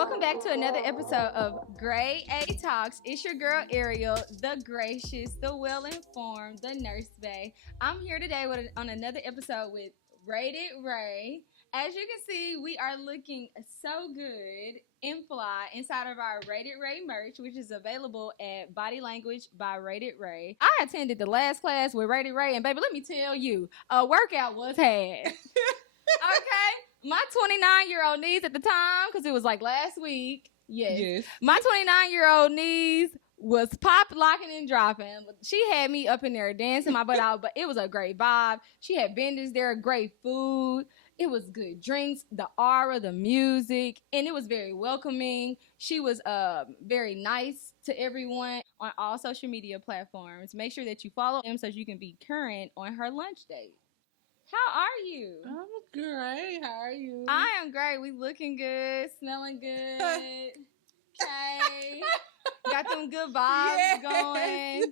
Welcome back to another episode of Gray A Talks. It's your girl Ariel, the gracious, the well-informed, the nurse bae. I'm here today on another episode with Rated Ray. As you can see, we are looking so good and fly inside of our Rated Ray merch, which is available at Body Language by Rated Ray. I attended the last class with Rated Ray, and baby, let me tell you, a workout was had. Okay? My 29-year-old niece at the time, because it was like last week, yes. My 29-year-old niece was pop, locking, and dropping. She had me up in there dancing my butt out, but it was a great vibe. She had vendors there, great food. It was good drinks, the aura, the music, and it was very welcoming. She was very nice to everyone on all social media platforms. Make sure that you follow them so you can be current on her lunch date. How are you? I'm great. How are you? I am great. We looking good, smelling good. Okay. Got them good vibes going. I'm going to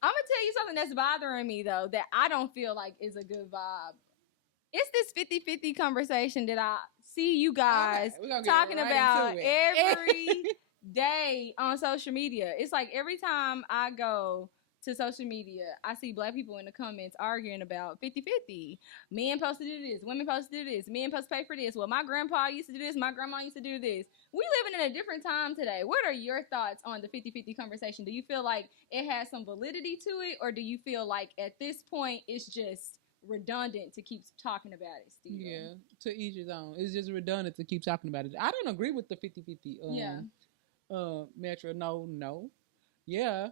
tell you something that's bothering me, though, that I don't feel like is a good vibe. It's this 50-50 conversation that I see you guys talking about every day on social media. It's like every time I go to social media, I see black people in the comments arguing about 50-50. Men supposed to do this, women supposed to do this, men supposed to pay for this. Well, my grandpa used to do this, my grandma used to do this. We living in a different time today. What are your thoughts on the 50-50 conversation? Do you feel like it has some validity to it, or do you feel like at this point it's just redundant to keep talking about it still? Yeah, to each his own. It's just redundant to keep talking about it. I don't agree with the 50-50 metro. No. Yeah.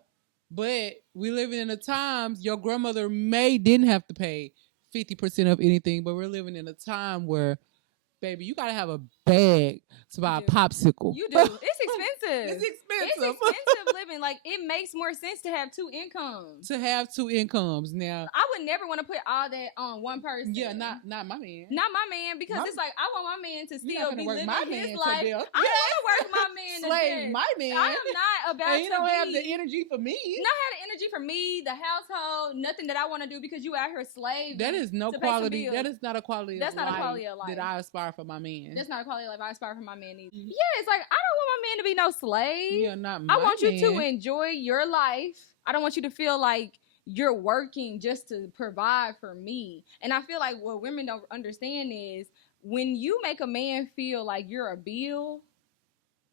But we living in a times your grandmother didn't have to pay 50% of anything, but we're living in a time where, baby, you gotta have a bag to buy a popsicle. You do. It's expensive. It's expensive. It's expensive living. Like, it makes more sense to have two incomes. Now, I would never want to put all that on one person. Yeah, not my man. Not my man, because it's like, I want my man to still be living his life. I don't want to work my man to slave my man. I am not about and you don't have the energy for me. Not have the energy for me, the household, nothing that I want to do because you out here slave. That is no quality. That is not a quality. That's not a quality of life that I aspire for my man. That's not a quality of life I aspire for my man either. Yeah, it's like, I don't want my man to be no slave. Yeah, not my I want man. you to enjoy your life. I don't want you to feel like you're working just to provide for me. And I feel like what women don't understand is when you make a man feel like you're a bill,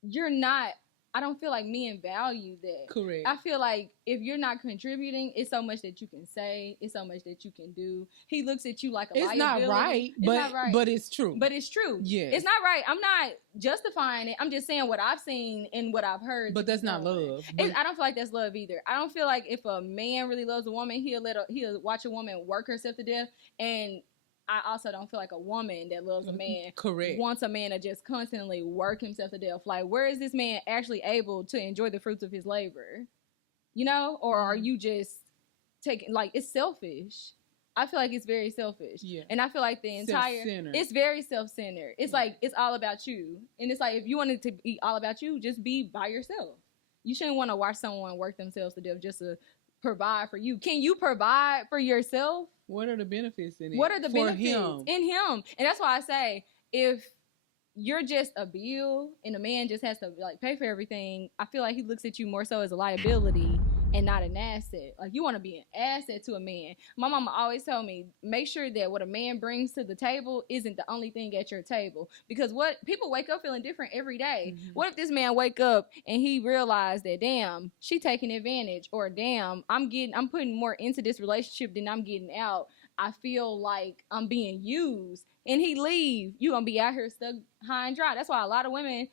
you're not. I don't feel like men value that. Correct. I feel like if you're not contributing, it's so much that you can say. It's so much that you can do. He looks at you like a liability. It's not right, but it's true. But it's true. Yeah. It's not right. I'm not justifying it. I'm just saying what I've seen and what I've heard. But that's not love. I don't feel like that's love either. I don't feel like if a man really loves a woman, he'll watch a woman work herself to death. And I also don't feel like a woman that loves a man wants a man to just constantly work himself to death. Like, where is this man actually able to enjoy the fruits of his labor? You know? Or are you just taking, like, it's selfish. I feel like it's very selfish. Yeah. And I feel like it's very self-centered. It's like, it's all about you. And it's like, if you want it to be all about you, just be by yourself. You shouldn't want to watch someone work themselves to death just to provide for you. Can you provide for yourself? What are the benefits in it? What are the benefits in him? And that's why I say, if you're just a bill and a man just has to like pay for everything, I feel like he looks at you more so as a liability and not an asset. Like, you want to be an asset to a man. My mama always told me, make sure that what a man brings to the table isn't the only thing at your table. Because what people wake up feeling different every day. Mm-hmm. What if this man wake up and he realized that, damn, she taking advantage, or damn, I'm putting more into this relationship than I'm getting out. I feel like I'm being used. And he leave, you gonna be out here stuck high and dry. That's why a lot of women,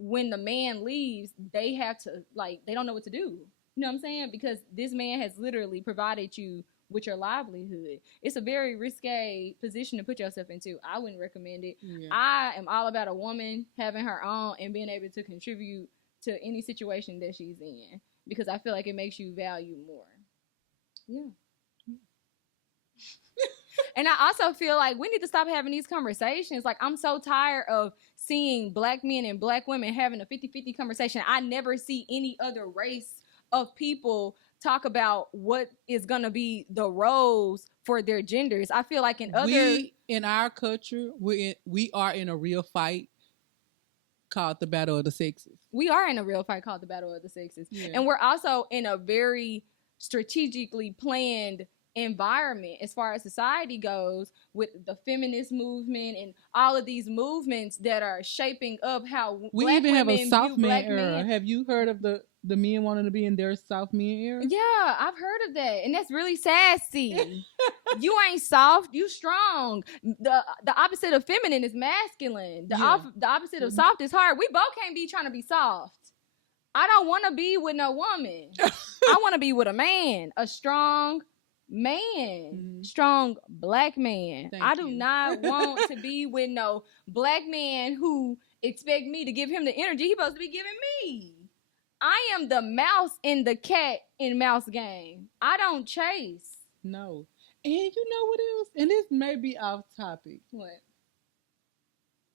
when the man leaves, they have to, like, they don't know what to do. You know what I'm saying? Because this man has literally provided you with your livelihood. It's a very risque position to put yourself into. I wouldn't recommend it. Yeah. I am all about a woman having her own and being able to contribute to any situation that she's in, because I feel like it makes you value more. Yeah. And I also feel like we need to stop having these conversations. Like, I'm so tired of seeing black men and black women having a 50-50 conversation. I never see any other race of people talk about what is going to be the roles for their genders. I feel like in our culture, we are in a real fight called the battle of the sexes. We are in a real fight called the battle of the sexes. Yeah. And we're also in a very strategically planned environment as far as society goes, with the feminist movement and all of these movements that are shaping up how we black even have a soft man era. Men. Have you heard of the men wanting to be in their soft men era? Yeah, I've heard of that, and that's really sassy. You ain't soft, you strong. The opposite of feminine is masculine. The opposite of soft is hard. We both can't be trying to be soft. I don't want to be with no woman. I want to be with a man, a strong man, strong black man. I do not want to be with no black man who expect me to give him the energy he's supposed to be giving me. I am the mouse in the cat in mouse game. I don't chase. No. And you know what else? And this may be off topic. What?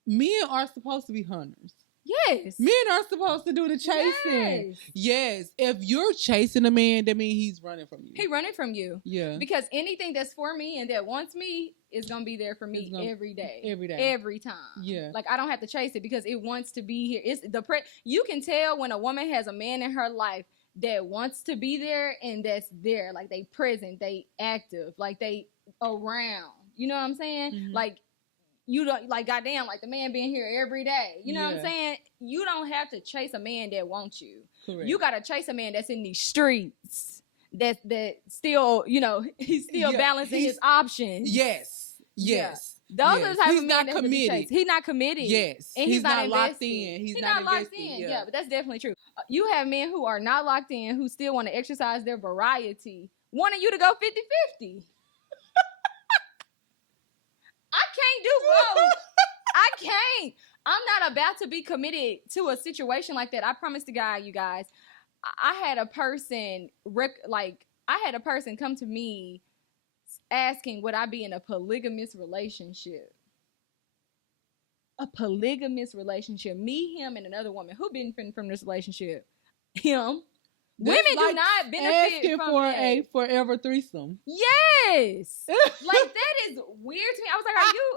Men are supposed to be hunters. Yes. Men are supposed to do the chasing. Yes. If you're chasing a man, that means he's running from you. He's running from you. Yeah. Because anything that's for me and that wants me is going to be there for me every day. Every day. Every time. Yeah. Like, I don't have to chase it because it wants to be here. It's you can tell when a woman has a man in her life that wants to be there and that's there. Like, they present, they active, like they around. You know what I'm saying? Mm-hmm. Like, you don't, like, goddamn, like the man being here every day. You know what I'm saying? You don't have to chase a man that wants you. Correct. You got to chase a man that's in these streets. That still, you know, he's still balancing his options. Yes. Yes. Yeah. Those are the type of men that's committed. He's not committed. Yes. And he's not locked in. He's not locked in. Yeah, but that's definitely true. You have men who are not locked in, who still want to exercise their variety, wanting you to go 50-50. I can't do both. I can't. I'm not about to be committed to a situation like that. I promise to God, you guys. I had a person come to me asking would I be in a polygamous relationship. A polygamous relationship. Me, him, and another woman. Who benefiting from this relationship? Him. Women do not benefit from for that. A forever threesome. Yes. Like, that is weird to me. I was like,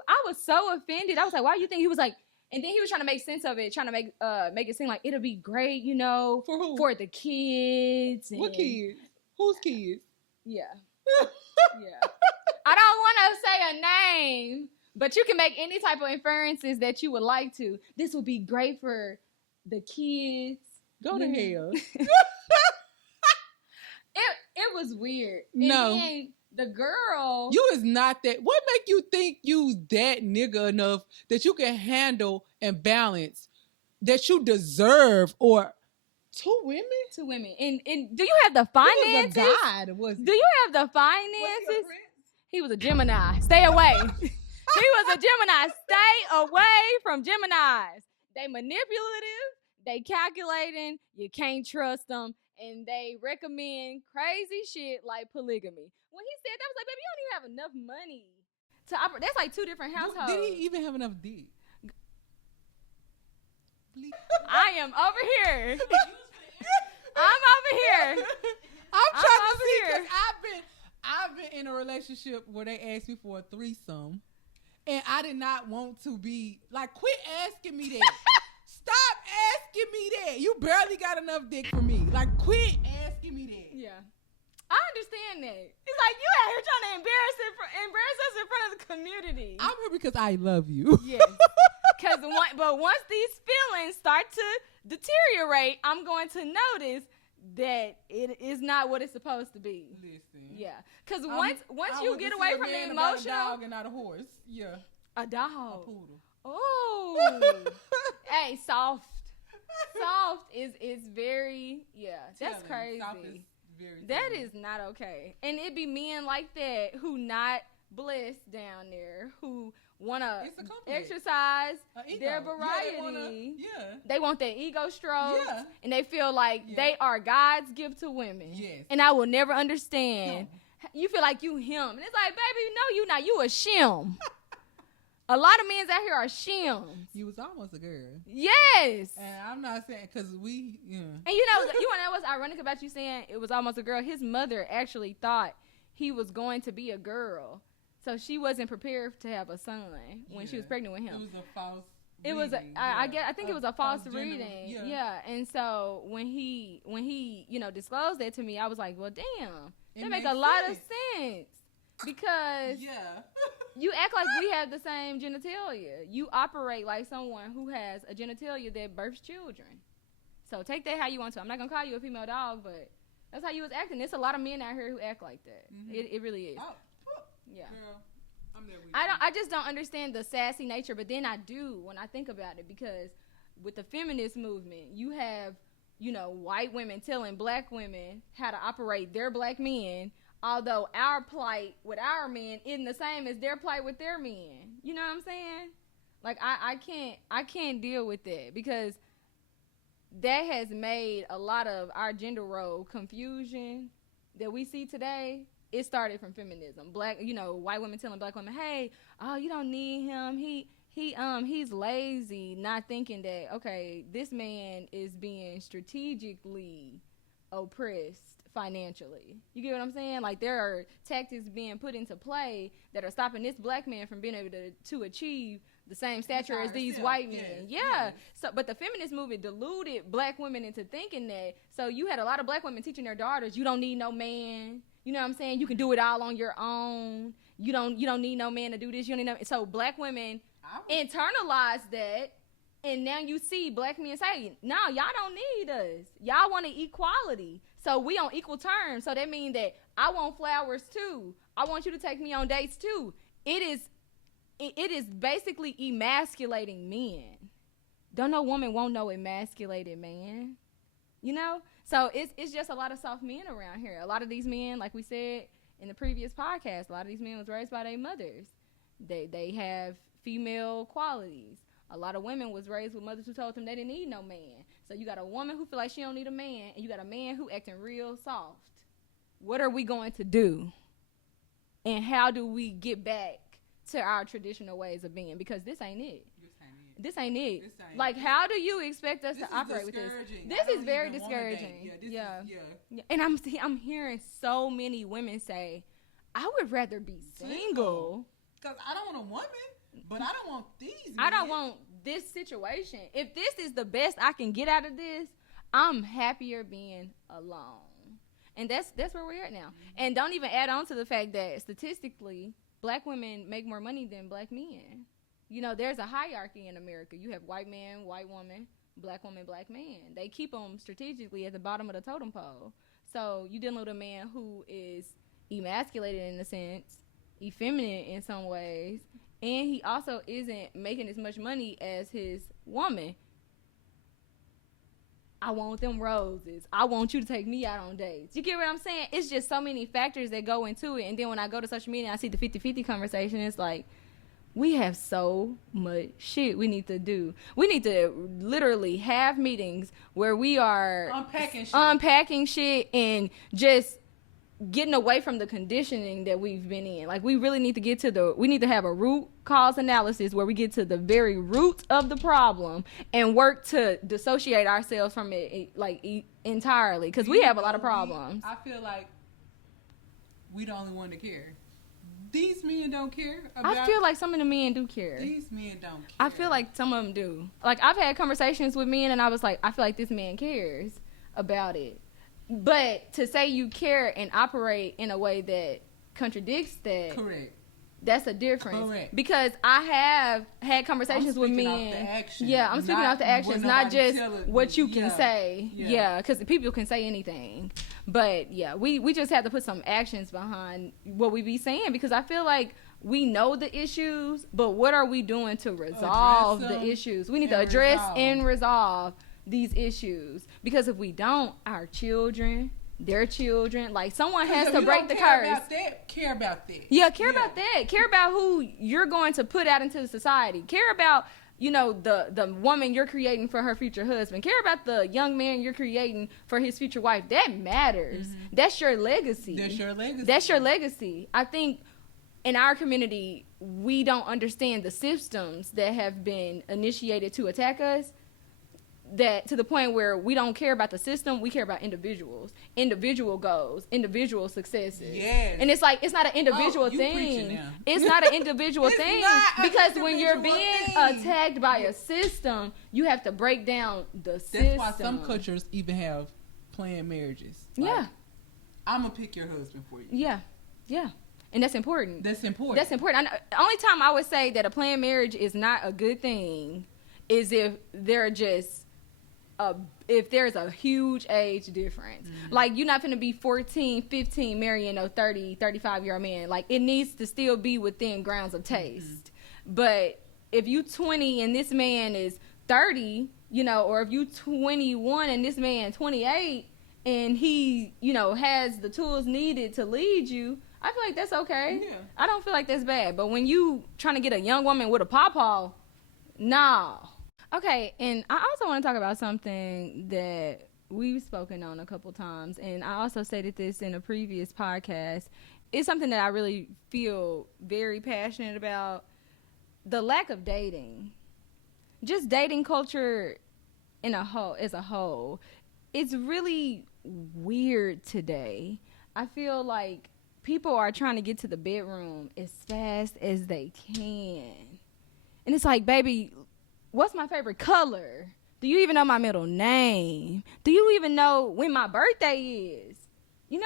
I was so offended. I was like, why do you think? He was like, and then he was trying to make sense of it, trying to make it seem like it'll be great, you know. For who? For the kids. What kids? Whose kids? Yeah. Yeah. I don't want to say a name, but you can make any type of inferences that you would like to. This would be great for the kids. Go to hell. It was weird. No. And then the girl. You is not that. What make you think you that nigga enough that you can handle and balance that you deserve or two women? Two women. And do you have the finances? He was a god. Do you have the finances? He was a Gemini. Stay away. He was a Gemini. Stay away from Geminis. They manipulative. They calculating. You can't trust them. And they recommend crazy shit like polygamy. When he said that, I was like, baby, you don't even have enough money to operate. That's like two different households. Did he even have enough dick? I am over here. I'm over here. I'm trying to see because I've been in a relationship where they asked me for a threesome, and I did not want to be like. Quit asking me that. Stop asking me that. You barely got enough dick for me. Like, quit asking me that. Yeah. I understand that. It's like you out here trying to embarrass us in front of the community. I'm here because I love you. Yes. But once these feelings start to deteriorate, I'm going to notice that it is not what it's supposed to be. Listen. Yeah. Because once you get away from the emotional. A dog and not a horse. Yeah. A dog. A poodle. Oh. Hey, soft is very, that's crazy. That is not okay. And it be men like that who not blessed down there, who want to exercise their variety. They want their ego strokes. Yeah. And they feel like they are God's gift to women. Yes. And I will never understand. You feel like you him. And it's like, baby, no, you not. You a shim. A lot of men out here are shims. You was almost a girl. Yes. And I'm not saying because we, And you want to know what's ironic about you saying it was almost a girl? His mother actually thought he was going to be a girl. So she wasn't prepared to have a son when she was pregnant with him. It was a false It was I think it was a false reading. Yeah. And so when he disclosed that to me, I was like, well, damn, that make a lot of sense because you act like we have the same genitalia. You operate like someone who has a genitalia that births children. So take that how you want to. I'm not gonna call you a female dog, but that's how you was acting. There's a lot of men out here who act like that. It really is. Yeah. Girl, I'm there with you. I just don't understand the sassy nature, but then I do when I think about it, because with the feminist movement, you have, white women telling black women how to operate their black men, although our plight with our men isn't the same as their plight with their men. You know what I'm saying? Like I can't deal with that, because that has made a lot of our gender role confusion that we see today. It started from feminism. White women telling black women, "Hey, you don't need him. He's lazy," not thinking that, okay, this man is being strategically oppressed financially. You get what I'm saying? Like, there are tactics being put into play that are stopping this black man from being able to achieve the same stature as these white men. Yes. So, but the feminist movement deluded black women into thinking that. So you had a lot of black women teaching their daughters, you don't need no man. You know what I'm saying? You can do it all on your own. You don't need no man to do this. You don't need no. So black women internalized that, and now you see black men say, "No, y'all don't need us. Y'all want equality. So we on equal terms. So that means that I want flowers too. I want you to take me on dates too." It is basically emasculating men. Don't no woman want no emasculated man. So it's just a lot of soft men around here. A lot of these men, like we said in the previous podcast, a lot of these men was raised by their mothers. They have female qualities. A lot of women was raised with mothers who told them they didn't need no man. So you got a woman who feel like she don't need a man, and you got a man who acting real soft. What are we going to do? And how do we get back to our traditional ways of being? Because this ain't it. This ain't it. Like, how do you expect us to operate with this? This is very discouraging. Yeah. And I'm hearing so many women say, "I would rather be single because I don't want a woman, but I don't want these men. I don't want this situation. If this is the best I can get out of this, I'm happier being alone." And that's where we're at now. And don't even add on to the fact that statistically, black women make more money than black men. There's a hierarchy in America. You have white man, white woman, black woman, black man. They keep them strategically at the bottom of the totem pole. So you dealing with a man who is emasculated in a sense, effeminate in some ways, and he also isn't making as much money as his woman. I want them roses. I want you to take me out on dates. You get what I'm saying? It's just so many factors that go into it. And then when I go to social media and I see the 50-50 conversation, it's like, we have so much shit we need to do. We need to literally have meetings where we are unpacking shit and just getting away from the conditioning that we've been in. Like, we really need to we need to have a root cause analysis where we get to the very root of the problem and work to dissociate ourselves from it, entirely. Because we have a lot of problems. I feel like we the only one that care. These men don't care about... I feel like some of the men do care. These men don't care. I feel like some of them do. Like, I've had conversations with men and I was like, I feel like this man cares about it. But to say you care and operate in a way that contradicts that... Correct. That's a difference. Correct. Because I have had conversations with men. Yeah, I'm speaking off the actions, not just what you can say. Yeah, because people can say anything. But yeah, we just have to put some actions behind what we be saying, because I feel like we know the issues, but what are we doing to resolve the issues? We need to address and resolve these issues, because if we don't, our children, their children, like, someone has to break the curse. Care about that. Yeah, care about that. Care about who you're going to put out into society. Care about, the woman you're creating for her future husband. Care about the young man you're creating for his future wife. That matters. Mm-hmm. That's your legacy. That's your legacy. I think in our community, we don't understand the systems that have been initiated to attack us. that to the point where we don't care about the system, we care about individual goals, individual successes. Yes. And it's like, it's not an individual thing. It's not an individual thing, because when you're being attacked by a system, you have to break down the system. That's why some cultures even have planned marriages. Like, I'm gonna pick your husband for you. Yeah. And that's important. That's important. The only time I would say that a planned marriage is not a good thing is if they're just if there's a huge age difference. Mm-hmm. Like, you're not going to be 14, 15 marrying a 30, 35-year-old man. Like, it needs to still be within grounds of taste. Mm-hmm. But if you 20 and this man is 30, or if you 21 and this man 28 and he, has the tools needed to lead you, I feel like that's okay. Yeah. I don't feel like that's bad. But when you trying to get a young woman with a pawpaw, nah. Okay, and I also want to talk about something that we've spoken on a couple times, and I also stated this in a previous podcast. It's something that I really feel very passionate about: the lack of dating. Just dating culture as a whole. It's really weird today. I feel like people are trying to get to the bedroom as fast as they can. And it's like, baby, what's my favorite color? Do you even know my middle name? Do you even know when my birthday is? Do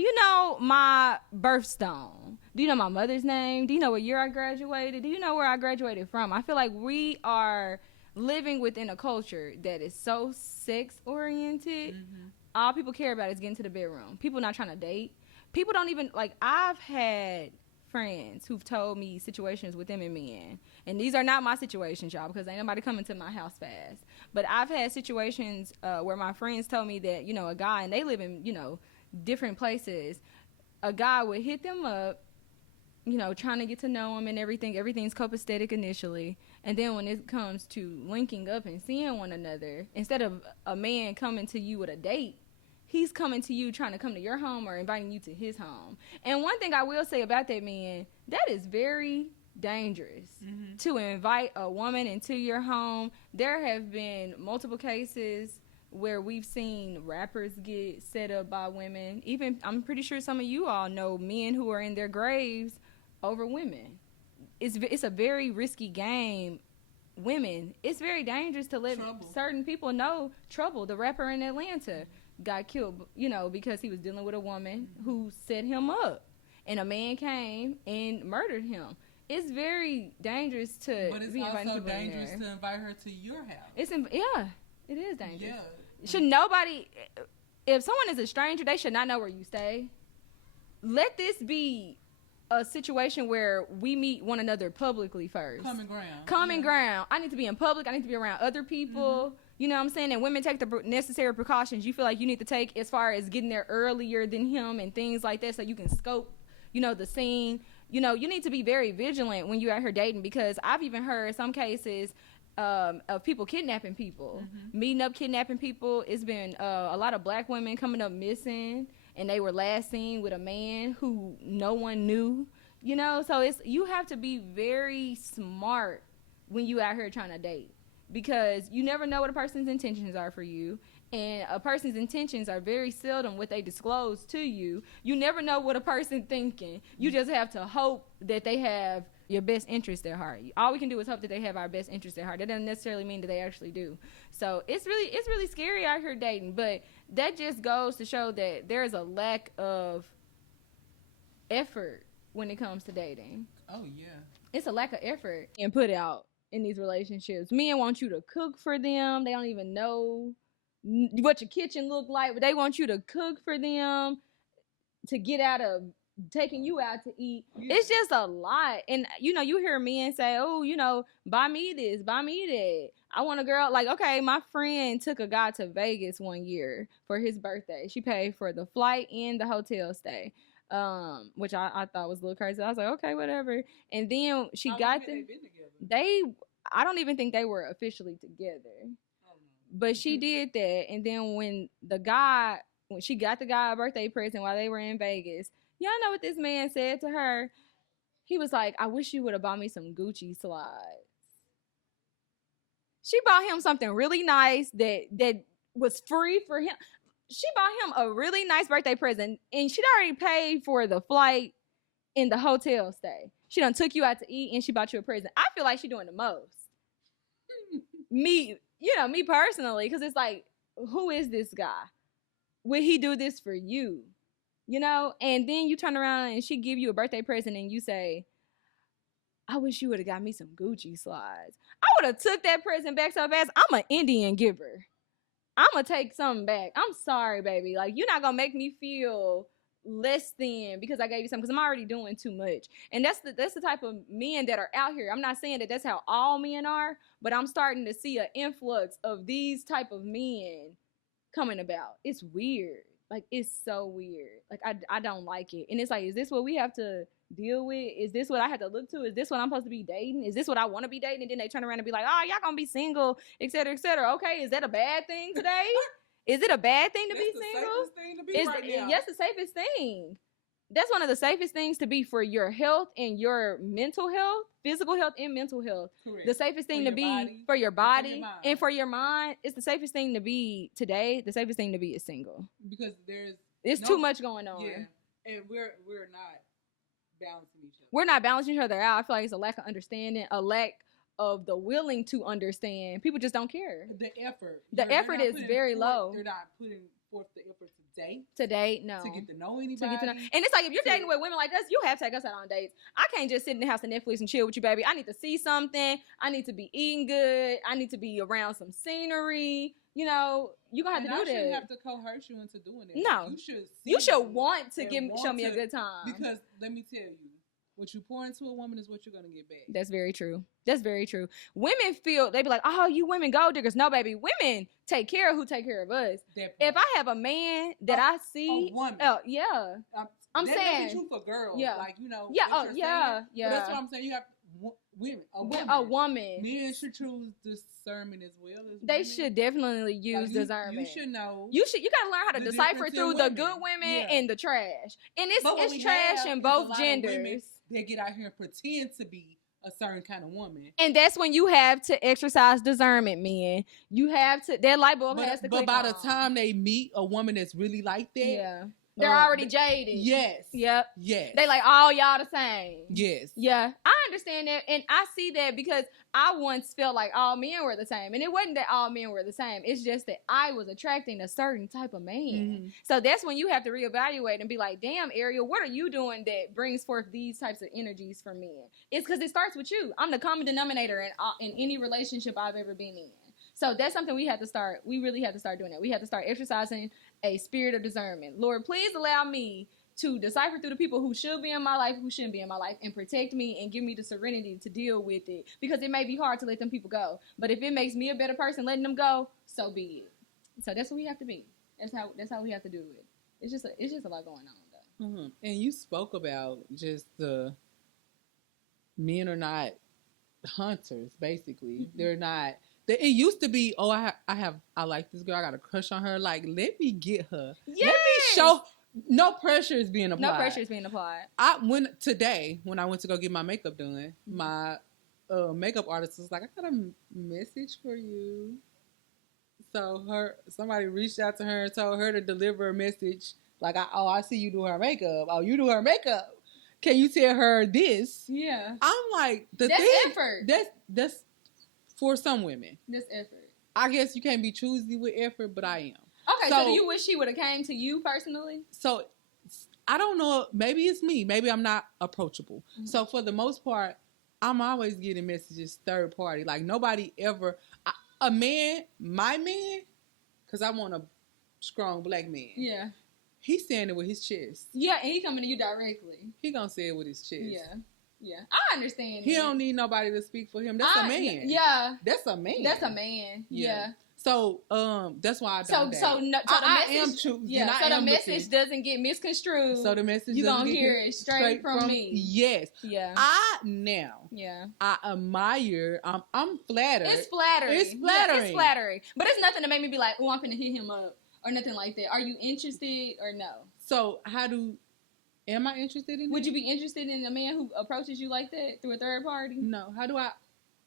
you know my birthstone? Do you know my mother's name? Do you know what year I graduated? Do you know where I graduated from? I feel like we are living within a culture that is so sex-oriented. Mm-hmm. All people care about is getting to the bedroom. People not trying to date. People don't even, like, I've had friends who've told me situations with them and men, and these are not my situations, y'all, because ain't nobody coming to my house fast, but I've had situations where my friends told me that, a guy, and they live in, different places, a guy would hit them up, trying to get to know him and everything's copacetic initially, and then when it comes to linking up and seeing one another, instead of a man coming to you with a date, he's coming to you trying to come to your home or inviting you to his home. And one thing I will say about that man, that is very dangerous. Mm-hmm. To invite a woman into your home. There have been multiple cases where we've seen rappers get set up by women. Even, I'm pretty sure some of you all know men who are in their graves over women. It's a very risky game. Women, it's very dangerous to let certain people know. Trouble, the rapper in Atlanta, got killed, because he was dealing with a woman who set him up, and a man came and murdered him. It's very dangerous to. But it's also dangerous to invite her to your house. It is dangerous. Yeah. Should nobody? If someone is a stranger, they should not know where you stay. Let this be a situation where we meet one another publicly first. Common ground. I need to be in public. I need to be around other people. Mm-hmm. You know what I'm saying? And women take the necessary precautions you feel like you need to take as far as getting there earlier than him and things like that, so you can scope, the scene. You need to be very vigilant when you're out here dating, because I've even heard some cases of people kidnapping people, meeting up, kidnapping people. It's been a lot of black women coming up missing, and they were last seen with a man who no one knew. So you have to be very smart when you out here trying to date, because you never know what a person's intentions are for you, and a person's intentions are very seldom what they disclose to you. You never know what a person's thinking. You just have to hope that they have your best interest at heart. All we can do is hope that they have our best interest at heart. That doesn't necessarily mean that they actually do. So it's really scary out here dating, but that just goes to show that there's a lack of effort when it comes to dating. Oh, yeah. It's a lack of effort and put out in these relationships. Men want you to cook for them. They don't even know what your kitchen look like, but they want you to cook for them to get out of taking you out to eat. Yeah. It's just a lot. And you hear men say, oh, buy me this, buy me that. I want a girl. Like, okay, my friend took a guy to Vegas one year for his birthday. She paid for the flight and the hotel stay, which I thought was a little crazy. I was like, okay, whatever. And then she got them. I don't even think they were officially together. But she did that. And then when she got the guy a birthday present while they were in Vegas, y'all know what this man said to her? He was like, I wish you would have bought me some Gucci slides. She bought him something really nice that was free for him. She bought him a really nice birthday present, and she'd already paid for the flight and the hotel stay. She done took you out to eat, and she bought you a present. I feel like she's doing the most. Me personally, because it's like, who is this guy? Would he do this for you? And then you turn around and she give you a birthday present and you say, I wish you would have got me some Gucci slides. I would have took that present back so fast. I'm an Indian giver. I'm going to take something back. I'm sorry, baby. Like, you're not going to make me feel less than because I gave you something, because I'm already doing too much. And that's the type of men that are out here. I'm not saying that that's how all men are, but I'm starting to see an influx of these type of men coming about. It's weird. Like, it's so weird. Like, I don't like it. And it's like, is this what we have to deal with? Is this what I have to look to? Is this what I'm supposed to be dating? Is this what I want to be dating? And then they turn around and be like, oh, y'all gonna be single, et cetera, et cetera. Okay, is that a bad thing today? Is it a bad thing to be single? Safest thing to be right now. Yes, the safest thing. That's one of the safest things to be for your health and your mental health, physical health and mental health. Correct. The safest thing to be for your body and for your mind. It's the safest thing to be today. The safest thing to be is single. Because there's too much going on. Yeah, and we're not balancing each other. We're not balancing each other out. I feel like it's a lack of understanding, a lack of the willing to understand. People just don't care. The effort. The effort is very low. They're not putting forth the effort today. Today, no. To get to know anybody. And it's like, if you're dating with women like us, you have to take us out on dates. I can't just sit in the house and Netflix and chill with you, baby. I need to see something. I need to be eating good. I need to be around some scenery. You're going to have to do that. I shouldn't have to coerce you into doing it. No. You should want to show me a good time. Because, let me tell you, what you pour into a woman is what you're going to get back. That's very true. That's very true. Women they be like, oh, you women gold diggers. No, baby. Women take care of who take care of us. If I have a man that I see. A woman. Oh, yeah. I'm saying. That's true for girls. Yeah. Like, Yeah. Oh, yeah. Yeah. But that's what I'm saying. You have women. A woman. Men should choose discernment as well as they women. Should definitely use discernment. You should know. You got to learn how to decipher through the good women and the trash. And it's trash in both genders. They get out here and pretend to be a certain kind of woman. And that's when you have to exercise discernment, men. You have to, that light bulb has to click on. But by the time they meet a woman that's really like that. Yeah. They're already jaded. Yes. Yep. Yes. They like, all y'all the same. Yes. Yeah. I understand that. And I see that because I once felt like all men were the same. And it wasn't that all men were the same. It's just that I was attracting a certain type of man. Mm-hmm. So that's when you have to reevaluate and be like, damn, Ariel, what are you doing that brings forth these types of energies for men? It's because it starts with you. I'm the common denominator in any relationship I've ever been in. So that's something we really have to start doing that. We have to start exercising a spirit of discernment. Lord, please allow me to decipher through the people who should be in my life, who shouldn't be in my life, and protect me and give me the serenity to deal with it. Because it may be hard to let them people go. But if it makes me a better person letting them go, so be it. So that's what we have to be. That's how we have to do it. It's just a lot going on, though. Mm-hmm. And you spoke about just the men are not hunters, basically. Mm-hmm. They're not. It used to be, oh, I like this girl. I got a crush on her. Like, let me get her. Yes. Let me show. No pressure is being applied. No pressure is being applied. When I went to go get my makeup done, my makeup artist was like, I got a message for you. So somebody reached out to her and told her to deliver a message. Like, I see you do her makeup. Oh, you do her makeup. Can you tell her this? Yeah. I'm like, that's effort. That's for some women. That's effort. I guess you can't be choosy with effort, but I am. Okay, so do you wish she would have came to you personally? So, I don't know. Maybe it's me. Maybe I'm not approachable. Mm-hmm. So, for the most part, I'm always getting messages third party. Like, nobody ever... my man, because I want a strong black man. Yeah. He's saying it with his chest. Yeah, and he coming to you directly. He gonna say it with his chest. Yeah. Yeah, I understand. He don't need nobody to speak for him. That's a man. Yeah, that's a man. That's a man. Yeah. So that's why I don't. So the message. Yeah. So the message doesn't get misconstrued. So the message you gonna hear it straight from me. Yes. Yeah. I admire. I'm flattered. It's flattering. It's flattering. Yeah, it's flattering. But it's nothing to make me be like, oh, I'm finna hit him up or nothing like that. Are you interested or no? So am I interested in Would you be interested in a man who approaches you like that through a third party? No. How do I...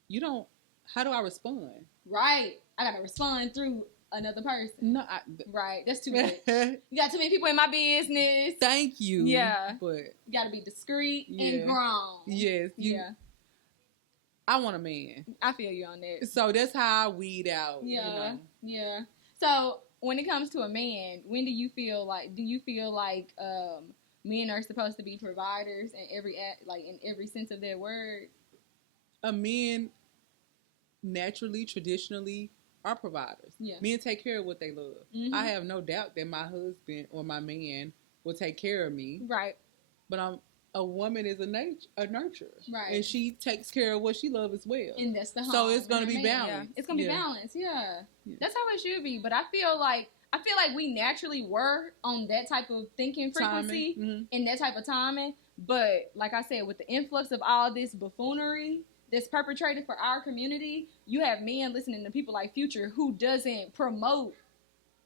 You don't... how do I respond? Right. I gotta respond through another person. No, right. That's too much. You got too many people in my business. Thank you. Yeah. But you gotta be discreet and grown. Yes. I want a man. I feel you on that. So that's how I weed out. Yeah. You know? Yeah. So when it comes to a man, when do you feel like men are supposed to be providers in every sense of their word? Men naturally, traditionally are providers. Yeah. Men take care of what they love. Mm-hmm. I have no doubt that my husband or my man will take care of me. Right. But a woman is a nurturer. Right. And she takes care of what she loves as well. And that's the home. So it's going to be balanced. Yeah. It's going to be balanced. Yeah. That's how it should be. But I feel like we naturally were on that type of thinking frequency and that type of timing. But like I said, with the influx of all this buffoonery that's perpetrated for our community, you have men listening to people like Future who doesn't promote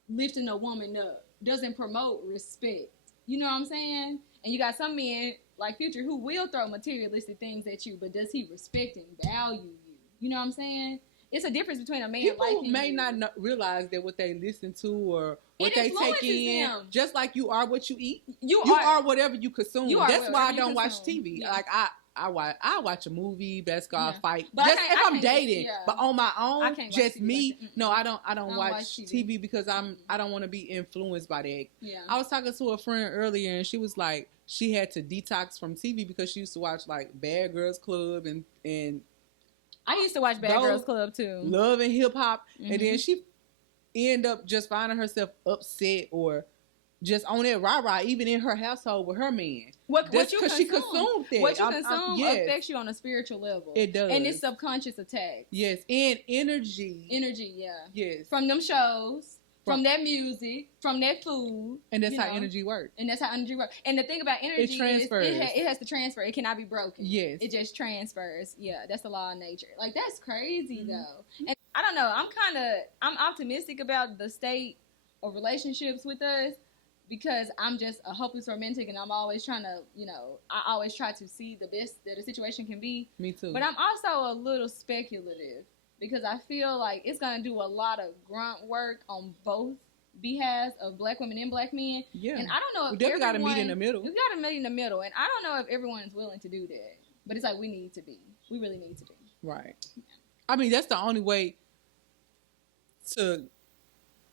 lifting a woman up, doesn't promote respect. You know what I'm saying? And you got some men like Future who will throw materialistic things at you, but does he respect and value you? You know what I'm saying? It's a difference between a man people liking may you. not realize that what they listen to or what they take in, them. just like you are what you eat. You are are whatever you consume. That's why I don't watch TV. Yeah. Like I watch a movie, basketball fight. But just if I'm dating, but on my own, just me. Like no, I don't watch TV because I don't want to be influenced by that. Yeah. I was talking to a friend earlier and she was like, she had to detox from TV because she used to watch like Bad Girls Club and I used to watch Bad Girls Club too. Love and hip hop. Mm-hmm. And then she ended up just finding herself upset or just on that rah-rah, even in her household with her man. What you consume. She consumed that. What you consume affects you on a spiritual level. It does. And it's subconscious attacks. Yes. And energy. Energy, yeah. Yes. From them shows. From that music, from that food. And that's how energy works. And that's how energy works. And the thing about energy it transfers. Is it has to transfer. It cannot be broken. Yes. It just transfers. Yeah, that's the law of nature. Like, that's crazy, though. And I don't know. I'm optimistic about the state of relationships with us because I'm just a hopeless romantic and I'm always trying to, I always try to see the best that a situation can be. Me too. But I'm also a little speculative. Because I feel like it's going to do a lot of grunt work on both behalves of black women and black men. Yeah. And I don't know if we definitely got to meet in the middle. We got to meet in the middle. And I don't know if everyone is willing to do that. But it's like we need to be. We really need to be. Right. I mean, that's the only way to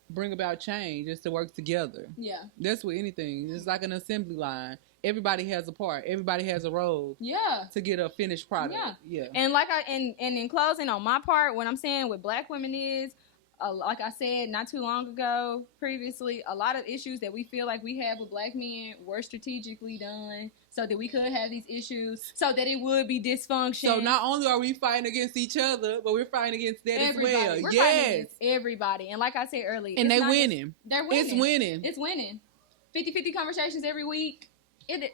bring about change is to work together. Yeah. That's with anything. It's like an assembly line. Everybody has a part. Everybody has a role. Yeah. To get a finished product. Yeah. And and in closing on my part, what I'm saying with black women is, like I said not too long ago, previously, a lot of issues that we feel like we have with black men were strategically done so that we could have these issues, so that it would be dysfunction. So not only are we fighting against each other, but we're fighting against that everybody. As well. We're fighting against everybody. And like I said earlier, and they're winning. They're winning. It's winning. It's winning. 50-50 conversations every week.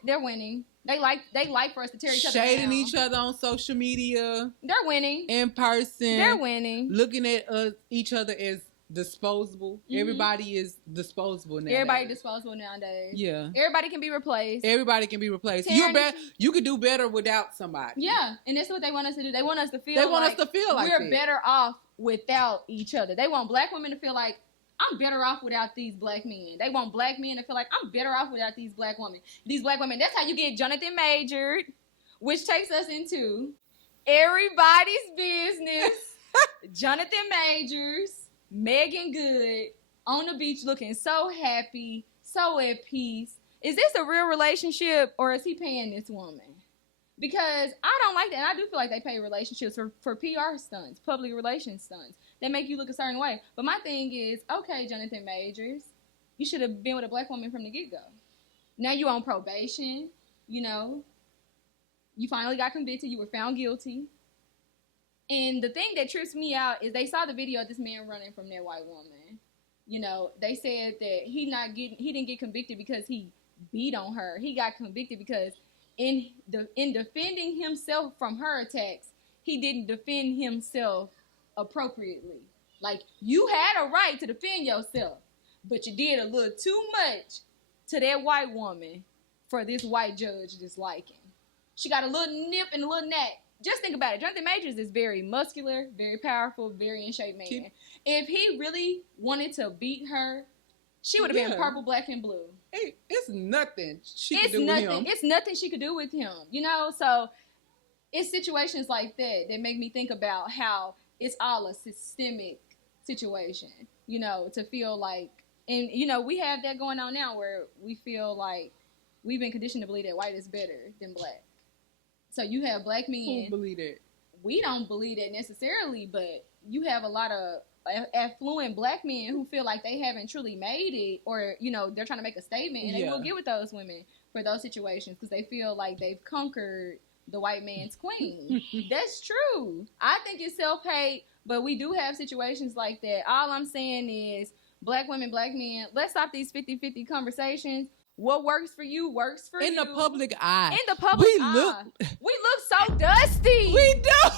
They're winning. They like for us to tear each other down. Shading each other on social media. They're winning. In person. They're winning. Looking at each other as disposable. Mm-hmm. Everybody is disposable nowadays. Everybody disposable nowadays. Yeah. Everybody can be replaced. Everybody can be replaced. You could do better without somebody. Yeah, and that's what they want us to do. They want us to feel like we're better off without each other. They want black women to feel like, I'm better off without these black men. They want black men to feel like, I'm better off without these black women. These black women. That's how you get Jonathan Majored, which takes us into everybody's business. Jonathan Majors, Megan Good, on the beach looking so happy, so at peace. Is this a real relationship or is he paying this woman? Because I don't like that. And I do feel like they pay relationships for PR stunts, public relations stunts. They make you look a certain way. But my thing is, okay, Jonathan Majors, you should have been with a black woman from the get-go. Now you on probation, You finally got convicted. You were found guilty. And the thing that trips me out is they saw the video of this man running from that white woman. They said that he didn't get convicted because he beat on her. He got convicted because in defending himself from her attacks, he didn't defend himself appropriately. Like, you had a right to defend yourself, but you did a little too much to that white woman for this white judge disliking. She got a little nip and a little knack just think about it. Jonathan Majors is very muscular, very powerful, very in shape man. If he really wanted to beat her, she would have been purple, black, and blue. It's nothing she could do with him. It's nothing she could do with him. You know, so it's situations like that that make me think about how it's all a systemic situation. You know, to feel like, and you know, we have that going on now where we feel like we've been conditioned to believe that white is better than black. So you have black men. Who believe that? We don't believe that necessarily, but you have a lot of affluent black men who feel like they haven't truly made it, or you know, they're trying to make a statement, and they will get with those women for those situations because they feel like they've conquered the white man's queen. That's true. I think it's self-hate, but we do have situations like that. All I'm saying is, black women, black men, let's stop these 50-50 conversations. What works for you works for you. In the public eye. In the public eye. We look so dusty. We do.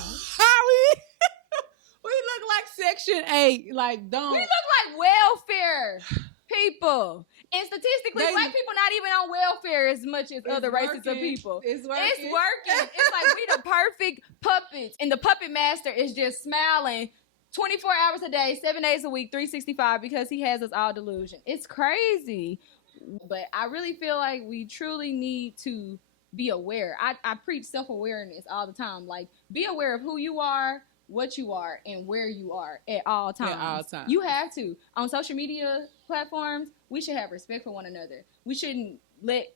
We look like Section 8. Like, don't. We look like welfare people. And statistically, black people not even on welfare as much as other races of people. It's working. It's like we the perfect puppets. And the puppet master is just smiling 24 hours a day, 7 days a week, 365 because he has us all delusion. It's crazy. But I really feel like we truly need to be aware. I preach self-awareness all the time. Like, be aware of who you are, what you are, and where you are at all times. At all times. You have to. On social media platforms, we should have respect for one another. We shouldn't let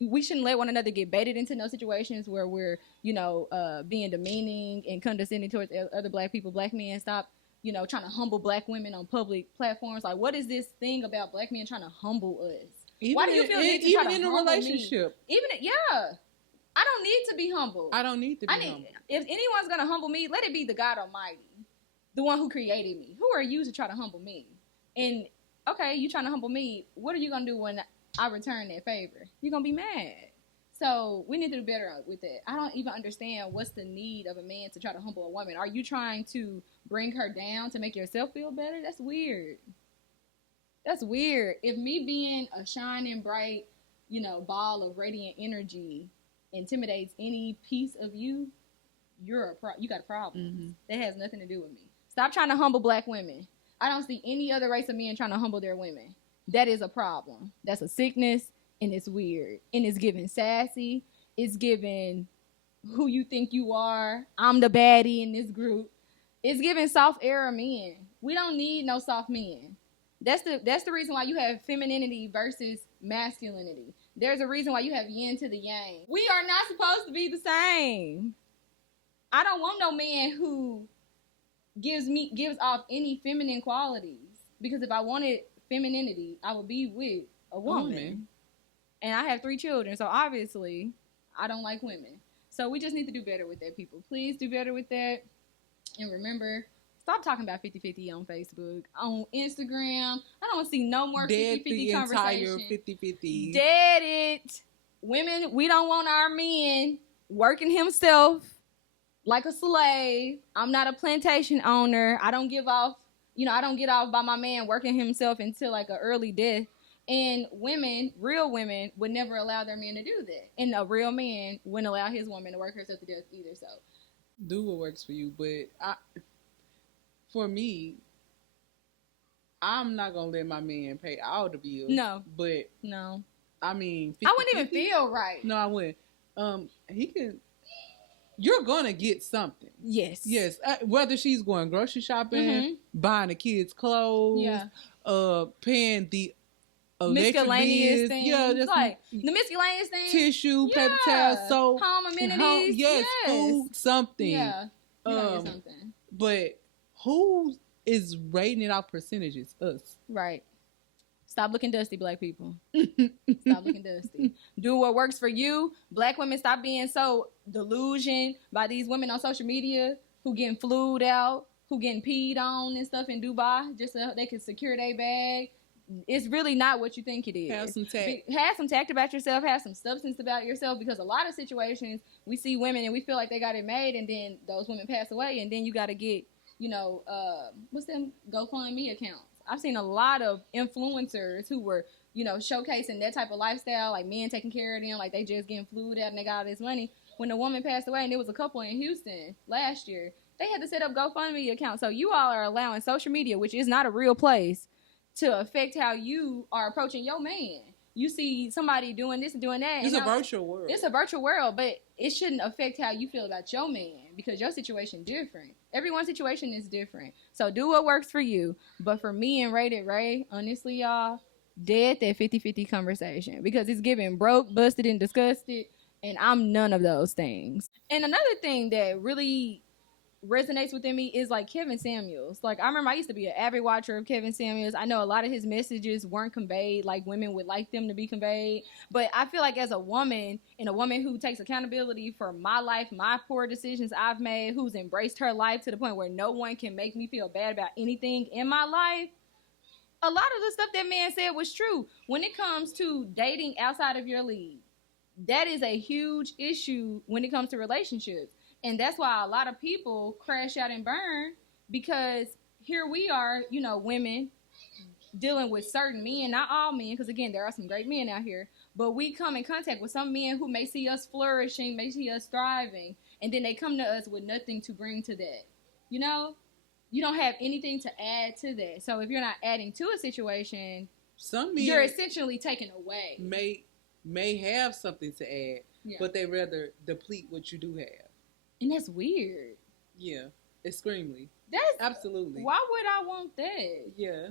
one another get baited into no situations where we're, you know, being demeaning and condescending towards other black people. Black men, stop, you know, trying to humble black women on public platforms. Like, what is this thing about black men trying to humble us? Why do you feel need to try to in a relationship? Me? I don't need to be humble. I don't need to be humble. If anyone's gonna humble me, let it be the God Almighty, the one who created me. Who are you to try to humble me? And okay, you trying to humble me. What are you gonna do when I return that favor? You're gonna be mad. So we need to do better with that. I don't even understand what's the need of a man to try to humble a woman. Are you trying to bring her down to make yourself feel better? That's weird. That's weird. If me being a shining bright, you know, ball of radiant energy intimidates any piece of you, you got a problem. Mm-hmm. That has nothing to do with me. Stop trying to humble black women. I don't see any other race of men trying to humble their women. That is a problem. That's a sickness, and it's weird. And it's giving sassy. It's giving who you think you are. I'm the baddie in this group. It's giving soft era men. We don't need no soft men. That's the reason why you have femininity versus masculinity. There's a reason why you have yin to the yang. We are not supposed to be the same. I don't want no man who gives off any feminine qualities. Because if I wanted femininity, I would be with a woman. And I have 3 children, so obviously I don't like women. So we just need to do better with that, people. Please do better with that. And remember, stop talking about 50-50 on Facebook, on Instagram. I don't want to see no more 50-50 conversation. Entire 50-50. Dead it. Women, we don't want our men working himself like a slave. I'm not a plantation owner. I don't get off by my man working himself until like an early death. And women, real women, would never allow their men to do that. And a real man wouldn't allow his woman to work herself to death either. So do what works for you, but for me, I'm not gonna let my man pay all the bills. No, but no. I mean, I wouldn't even feel right. No, I wouldn't. He can. You're gonna get something. Yes. Whether she's going grocery shopping, buying the kids clothes, paying the miscellaneous things. Just like the miscellaneous things. Tissue, paper towels, soap, home amenities. Yes, food, something. Yeah. You get something. But who is rating it out percentages? Us. Right. Stop looking dusty, black people. Stop looking dusty. Do what works for you. Black women, stop being so delusioned by these women on social media who getting flued out, who getting peed on and stuff in Dubai just so they can secure their bag. It's really not what you think it is. Have some tact. Have some tact about yourself. Have some substance about yourself, because a lot of situations we see women and we feel like they got it made, and then those women pass away, and then you got to get, what's them GoFundMe accounts. I've seen a lot of influencers who were, showcasing that type of lifestyle, like men taking care of them, like they just getting flued out and they got all this money. when a woman passed away, and there was a couple in Houston last year, they had to set up GoFundMe accounts. So you all are allowing social media, which is not a real place, to affect how you are approaching your man. You see somebody doing this and doing that. It's a virtual world. It's a virtual world, but it shouldn't affect how you feel about your man, because your situation is different. Everyone's situation is different. So do what works for you. But for me and Rated Ray, honestly, y'all, dead that 50-50 conversation, because it's giving broke, busted, and disgusted, and I'm none of those things. And another thing that really resonates within me is like Kevin Samuels. Like, I remember I used to be an avid watcher of Kevin Samuels. I know a lot of his messages weren't conveyed like women would like them to be conveyed, but I feel like as a woman, and a woman who takes accountability for my life, my poor decisions I've made, who's embraced her life to the point where no one can make me feel bad about anything in my life, a lot of the stuff that man said was true. When it comes to dating outside of your league, that is a huge issue when it comes to relationships. And that's why a lot of people crash out and burn, because here we are, you know, women dealing with certain men, not all men, because again, there are some great men out here, but we come in contact with some men who may see us flourishing, may see us thriving, and then they come to us with nothing to bring to that. You know, you don't have anything to add to that. So if you're not adding to a situation, some men you're essentially taken away. May have something to add, but they rather deplete what you do have. And that's weird. Yeah, extremely. That's absolutely. Why would I want that? Yeah.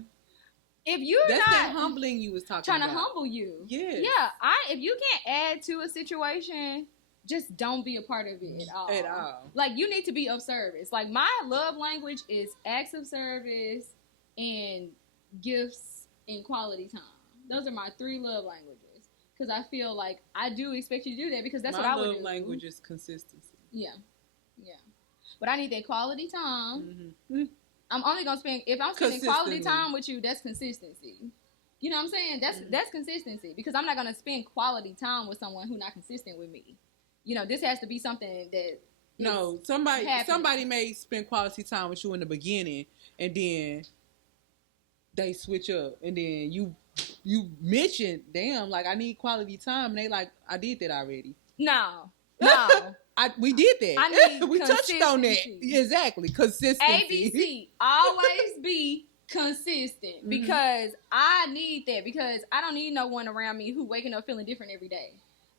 If you're that's not that humbling you was talking trying about. To humble you. Yeah. Yeah. If you can't add to a situation, just don't be a part of it at all. At all. Like, you need to be of service. Like, my love language is acts of service and gifts and quality time. Those are my 3 love languages. Because I feel like I do expect you to do that, because that's what I would do. My love language is consistency. Yeah. Yeah. But I need that quality time. Mm-hmm. I'm only going to spend, if I'm spending quality time with you, that's consistency. You know what I'm saying? That's consistency, because I'm not going to spend quality time with someone who's not consistent with me. You know, this has to be something that no, somebody may spend quality time with you in the beginning, and then they switch up, and then you mention, damn, like, I need quality time, and they like, I did that already. No. We did that. I need we touched on that. Exactly. Consistency. ABC. Always be consistent, because I need that, because I don't need no one around me who waking up feeling different every day.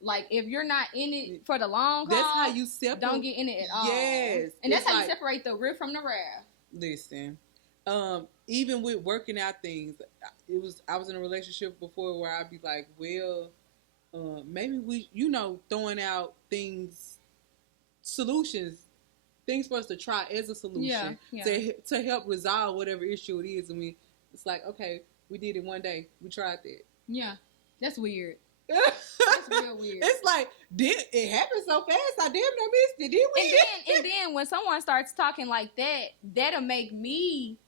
Like, if you're not in it for the long haul, that's how you separate. Don't get in it at all. Yes. And that's how you separate the riff from the raft. Listen, even with working out things, I was in a relationship before where I'd be like, well, maybe we, throwing out solutions, things for us to try as a solution to help resolve whatever issue it is. And it's like, okay, we did it one day. We tried that. Yeah, that's weird. That's real weird. It's like, it happened so fast, I damn near missed it, did we? And then when someone starts talking like that, that'll make me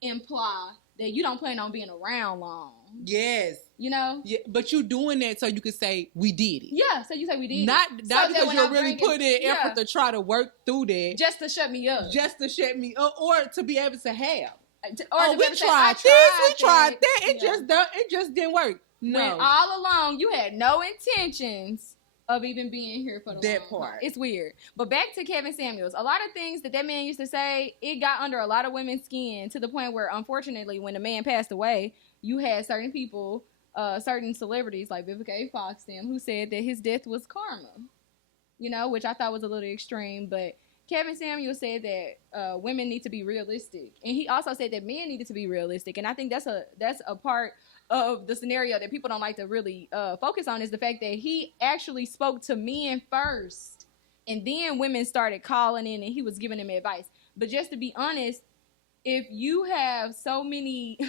imply that you don't plan on being around long. Yes. You know? Yeah, but you doing that so you can say, we did it. Yeah, so you say we did not it. Not because you're really putting in effort to try to work through that. Just to shut me up. Or to be able to have. We tried that. It just didn't work. No. When all along you had no intentions of even being here for the that long part. Haul. It's weird. But back to Kevin Samuels. A lot of things that man used to say, it got under a lot of women's skin, to the point where, unfortunately, when the man passed away, you had certain people, certain celebrities like Vivica Fox, who said that his death was karma. Which I thought was a little extreme. But Kevin Samuels said that women need to be realistic. And he also said that men needed to be realistic. And I think that's a part of the scenario that people don't like to really focus on, is the fact that he actually spoke to men first, and then women started calling in and he was giving them advice. But just to be honest, if you have so many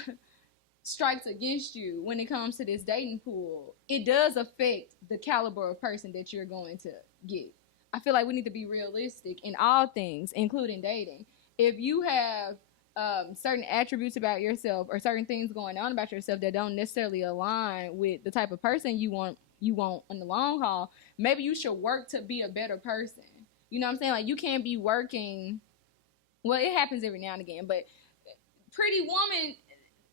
strikes against you when it comes to this dating pool, it does affect the caliber of person that you're going to get. I feel like we need to be realistic in all things, including dating. If you have certain attributes about yourself, or certain things going on about yourself that don't necessarily align with the type of person you want in the long haul, maybe you should work to be a better person. You know what I'm saying? Like, you can't be working. Well, it happens every now and again, but Pretty Woman,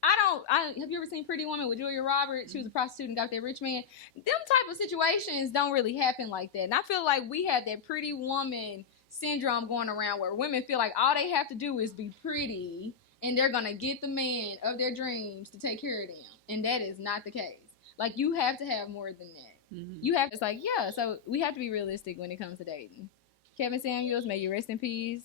Have you ever seen Pretty Woman with Julia Roberts? She was a prostitute and got that rich man. Them type of situations don't really happen like that. And I feel like we have that pretty woman syndrome going around where women feel like all they have to do is be pretty and they're going to get the man of their dreams to take care of them. And that is not the case. Like, you have to have more than that. Mm-hmm. You have, it's like, yeah, so we have to be realistic when it comes to dating. Kevin Samuels, may you rest in peace.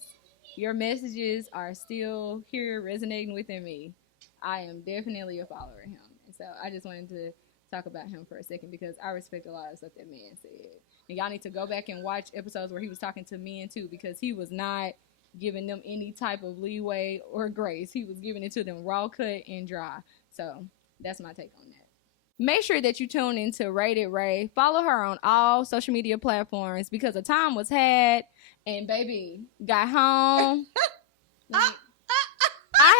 Your messages are still here resonating within me. I am definitely a follower of him. And so I just wanted to talk about him for a second because I respect a lot of stuff that man said. And y'all need to go back and watch episodes where he was talking to men too, because he was not giving them any type of leeway or grace. He was giving it to them raw, cut, and dry. So that's my take on that. Make sure that you tune into Rated Ray. Follow her on all social media platforms because a time was had and baby got home. I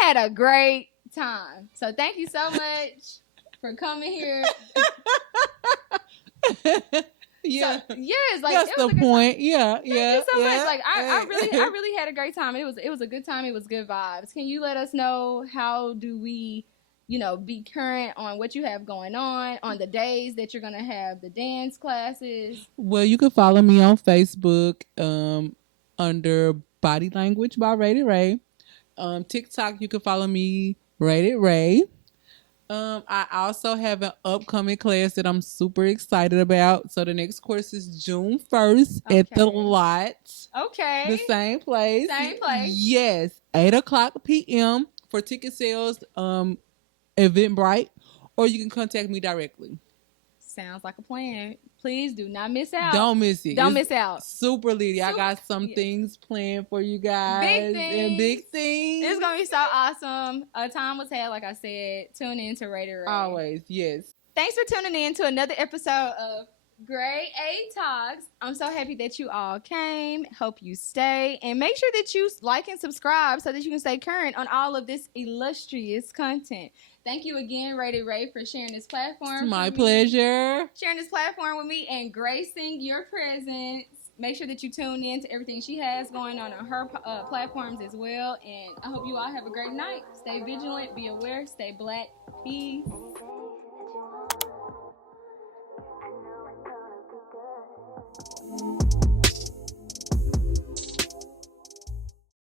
had a great time. So thank you so much for coming here. Yeah. So, yes, like that's the point. Yeah, Thank you so much. Like I really had a great time. It was a good time. It was good vibes. Can you let us know how do we, be current on what you have going on the days that you're gonna have the dance classes? Well, you can follow me on Facebook under Body Language by Rated Ray. TikTok, you can follow me Rated Ray. I also have an upcoming class that I'm super excited about. So the next course is June 1st at the Lot. Okay. The same place. Yes. 8:00 p.m. for ticket sales, Eventbrite, or you can contact me directly. Sounds like a plan. Please do not miss out. Don't miss it. Don't miss out. Super litty. I got some things planned for you guys. Big things. It's going to be so awesome. A time was had, like I said. Tune in to Rated Ray. Always, yes. Thanks for tuning in to another episode of Grade A Talks. I'm so happy that you all came. Hope you stay. And make sure that you like and subscribe so that you can stay current on all of this illustrious content. Thank you again, Rated Ray, for sharing this platform. It's my pleasure. Sharing this platform with me and gracing your presence. Make sure that you tune in to everything she has going on her platforms as well. And I hope you all have a great night. Stay vigilant, be aware, stay black. Peace. I know it's gonna be good.